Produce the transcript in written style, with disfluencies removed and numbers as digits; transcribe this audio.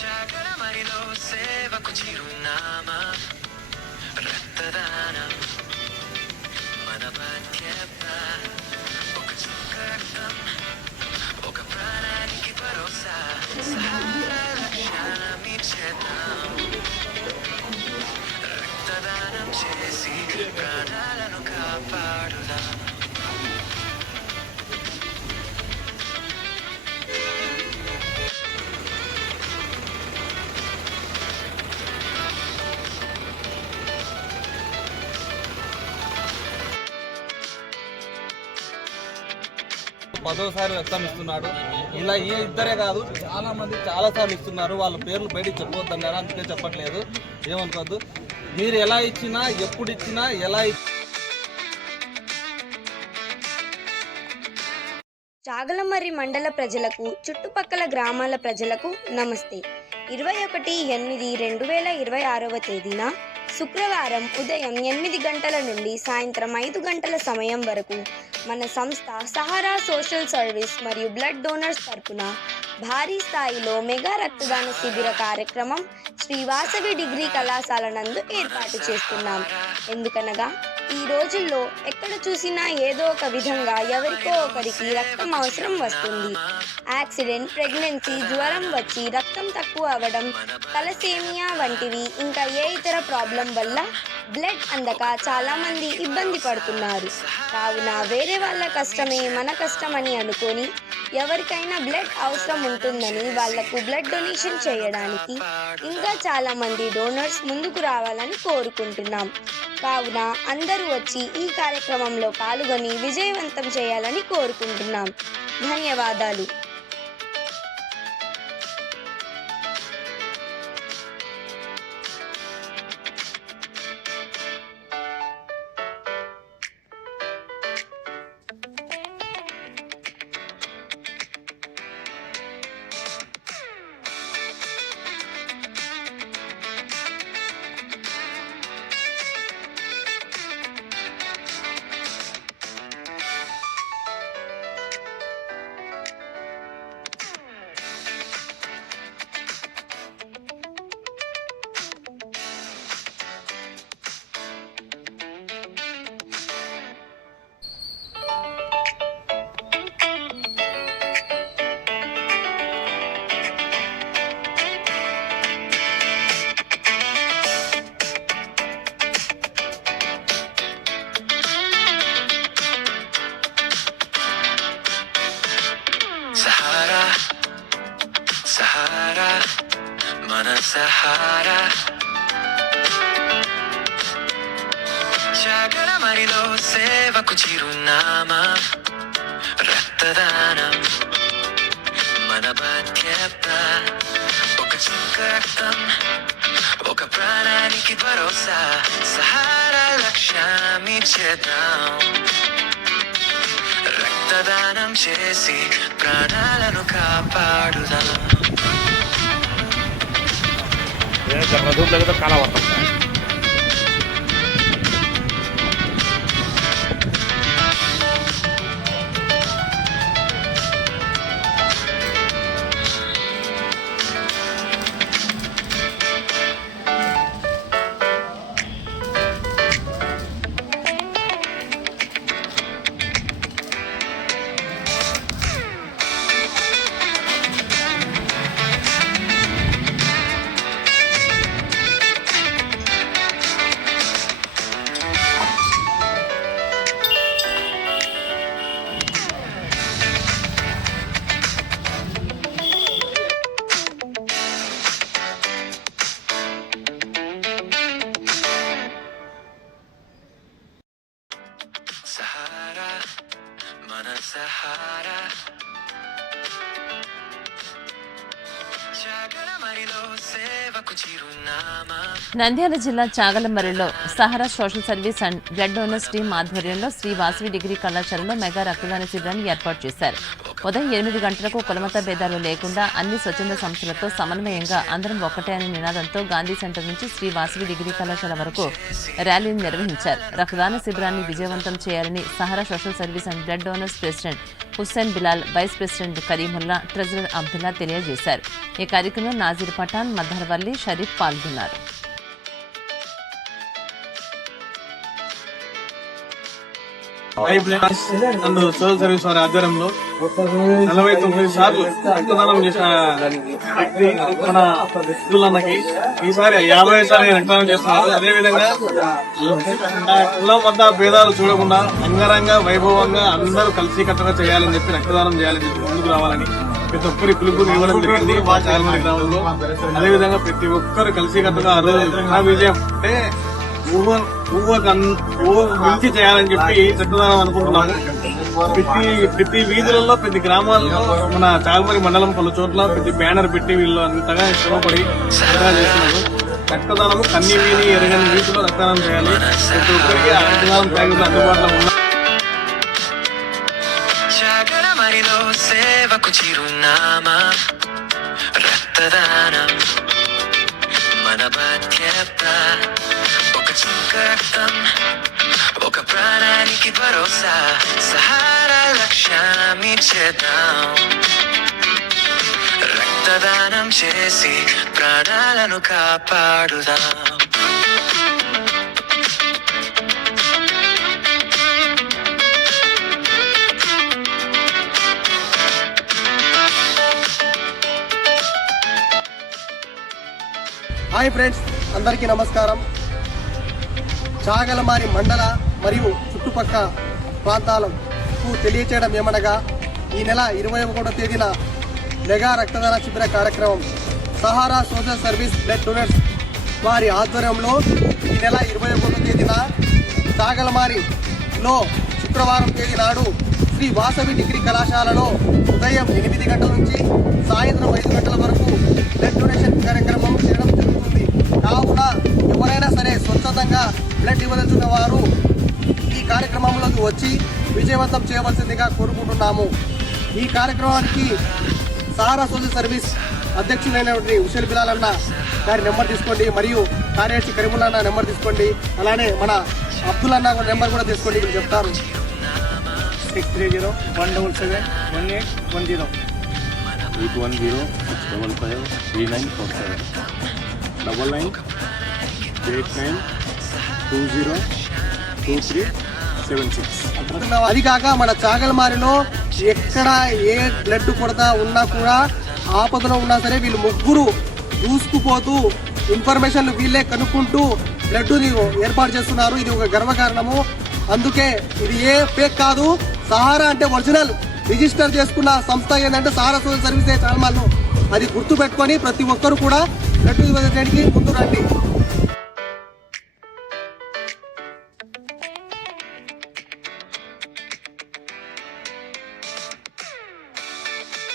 జాగరమరిలో సేవకు చిరునామా రక్తదానం మన బాధ్యత ఒక చుక్క రక్తం ఒక ప్రాణానికి భరోసా సహారా లక్ష్యామిచ్చేద్దాం రక్తదానం చేసి ప్రాణాలను కాపాడుదాం పదోసారి రక్తం ఇస్తున్నాడు. ఇలా ఈ ఇద్దరే కాదు, చాలా మంది చాలా సార్లు ఇస్తున్నారు. వాళ్ళ పేర్లు బయటికి చెప్పవద్దన్నారు, అందుకే చెప్పట్లేదు, ఏమనుకోవద్దు. మీరు ఎలా ఇచ్చినా ఎప్పుడు ఇచ్చినా ఎలా చాగలమర్రి మండల ప్రజలకు చుట్టుపక్కల గ్రామాల ప్రజలకు నమస్తే. 21/8/2026 తేదీన శుక్రవారం ఉదయం 8 గంటల నుండి సాయంత్రం 5 గంటల సమయం వరకు మన సంస్థ సహారా సోషల్ సర్వీస్ మరియు బ్లడ్ డోనర్స్ తరపున భారీ స్థాయిలో మెగా రక్తదాన శిబిర కార్యక్రమం శ్రీ వాసవి డిగ్రీ కళాశాల నందు ఏర్పాటు చేస్తున్నాం. ఎందుకనగా ఈ రోజుల్లో ఎక్కడ చూసినా ఏదో ఒక విధంగా ఎవరికో ఒకరికి రక్తం అవసరం వస్తుంది. యాక్సిడెంట్, ప్రెగ్నెన్సీ, జ్వరం వచ్చి రక్తం తక్కువ అవ్వడం, తలసేమియా వంటివి ఇంకా ఏ ఇతర ప్రాబ్లం వల్ల బ్లడ్ అందక చాలా మంది ఇబ్బంది పడుతున్నారు. కావున వేరే వాళ్ళ కష్టమే మన కష్టం అని అనుకొని ఎవరికైనా బ్లడ్ అవసరం ఉంటుందని వాళ్లకు బ్లడ్ డొనేషన్ చేయడానికి ఇంకా చాలా మంది డోనర్స్ ముందుకు రావాలని కోరుకుంటున్నాం. కావున అందరూ వచ్చి ఈ కార్యక్రమంలో పాల్గొని విజయవంతం చేయాలని కోరుకుంటున్నాం. ధన్యవాదాలు. సహారా మన సహారా జాగరమరిలో సేవకు చిరునామా రక్తదానం మన బాధ్యత ఒక చుక్క రక్తం ఒక ప్రాణానికి భరోసా సహారా లక్ష్యామిచ్చేద్దాం రక్తదానం చేసి ప్రాణాలను కాపాడుదాం. సహారా మన సహారా జాగరమరిలో సేవకు చిరునామా. నంద్యాల జిల్లా చాగలమర్రిలో Sahara social service and blood donors team ఆధ్వర్యంలో శ్రీ వాసవి డిగ్రీ కళాశాలలో మెగా రక్తదాన శిబిరాన్ని ఏర్పాటు చేశారు. ఉదయం 8 గంటలకు కులమత భేదాలు లేకుండా అన్ని స్వచ్ఛంద సంస్థలతో సమన్వయంగా అందరం ఒక్కటే అనే నినాదంతో గాంధీ సెంటర్ నుంచి శ్రీ వాసవి డిగ్రీ కళాశాల వరకు ర్యాలీని నిర్వహించారు. రక్తదాన శిబిరాన్ని విజయవంతం చేయాలని Sahara social service and blood donors president Hussain Bilal, vice president Kareemulla, treasurer Abdullah తెలియజేశారు. ఈ కార్యక్రమంలో నాజీర్ పఠాన్, మద్దర్వల్లి, షరీఫ్ పాల్గొన్నారు. అండ్ సోషల్ సర్వీస్ వారి ఆధ్వర్యంలో 49 సార్లు రక్తదానం చేసిన వ్యక్తి మన అబ్దుల్లన్నకి ఈసారి 50 సార్లు రక్తదానం చేస్తున్నారు. అదేవిధంగా కులం వద్ద భేదాలు చూడకుండా అంగరంగ వైభవంగా అందరూ కలిసికట్టుగా చేయాలని చెప్పి రక్తదానం చేయాలని చెప్పి ముందుకు రావాలని ప్రతి ఒక్కరి పిలుపు ఇవ్వడం జరిగింది మా చాగలమరి గ్రామంలో. అదేవిధంగా ప్రతి ఒక్కరు కలిసికట్టుగా ఆ రోజు విజయం అంటే మించి చేయాలని చెప్పి రక్తదానం అనుకుంటున్నాము. ప్రతి వీధులలో, ప్రతి గ్రామాల్లో, మన చాగలమరి మండలం పలు చోట్ల ప్రతి బ్యానర్ పెట్టి వీళ్ళు అంతగా శ్రమపడి చేస్తున్నారు. రక్తదానము కన్ని వీని ఎరగని వీధిలో రక్తదానం చేయాలి. ప్రతి ఒక్కరికి ఆ రక్తదానం ప్యాకెట్లు అందుబాటులో ఉన్నాయి. చాగలమరిలో సేవకు చిరునామా రక్తదానం మన బాధ్యత. ఒక చుక్క రక్తం, ఒక ప్రాణానికి భరోసా. సహారా లక్ష్యామిచ్చేద్దాం. రక్తదానం చేసి ప్రాణాలను కాపాడుదాం. హాయ్ ఫ్రెండ్స్, అందరికీ నమస్కారం. చాగలమారి మండల మరియు చుట్టుపక్క ప్రాంతాలకు తెలియచేయడం ఏమనగా ఈ నెల 21వ తేదీన మెగా రక్తదాన శిబిర కార్యక్రమం Sahara social service blood donors వారి ఆధ్వర్యంలో ఈ నెల 21వ తేదీన చాగలమారిలో శుక్రవారం తేదీ నాడు శ్రీ వాసవి డిగ్రీ కళాశాలలో ఉదయం 8 గంటల నుంచి సాయంత్రం 5 గంటల వరకు బ్లడ్ డొనేషన్ కార్యక్రమం చేయడం జరుగుతుంది. కావున ఎవరైనా సరే స్వచ్ఛందంగా బ్లడ్ ఇవ్వదలుచున్న వారు ఈ కార్యక్రమంలోకి వచ్చి విజయవంతం చేయవలసిందిగా కోరుకుంటున్నాము. ఈ కార్యక్రమానికి సహారా సోషల్ సర్వీస్ అధ్యక్షులైనటువంటి హుస్సేన్ బిలాల్ అన్న గారి నెంబర్ తీసుకోండి, మరియు కార్యదర్శి కరీముల్లా అన్న నెంబర్ తీసుకోండి, అలానే మన అబ్దుల్ అన్న నెంబర్ కూడా తీసుకోండి. వీళ్ళు చెప్తారు. 630-177-1810 810-655-3947 99-89-20-2376. అది కాక మన చాగలమారిలో ఎక్కడ ఏ బ్లడ్ కొరత ఉన్నా కూడా ఆపదలో ఉన్నా సరే వీళ్ళు ముగ్గురు దూసుకుపోతూ ఇన్ఫర్మేషన్లు వీళ్ళే కనుక్కుంటూ బ్లడ్ ఏర్పాటు చేస్తున్నారు. ఇది ఒక గర్వకారణము. అందుకే ఇది ఏ ఫేక్ కాదు. సహారా అంటే ఒరిజినల్ రిజిస్టర్ చేసుకున్న సంస్థ ఏంటంటే సహారా సోషల్ సర్వీస్ చాగలమారిలో. అది గుర్తు పెట్టుకొని ప్రతి ఒక్కరు కూడా బ్లడ్ ఇవ్వడానికి ముందు రండి.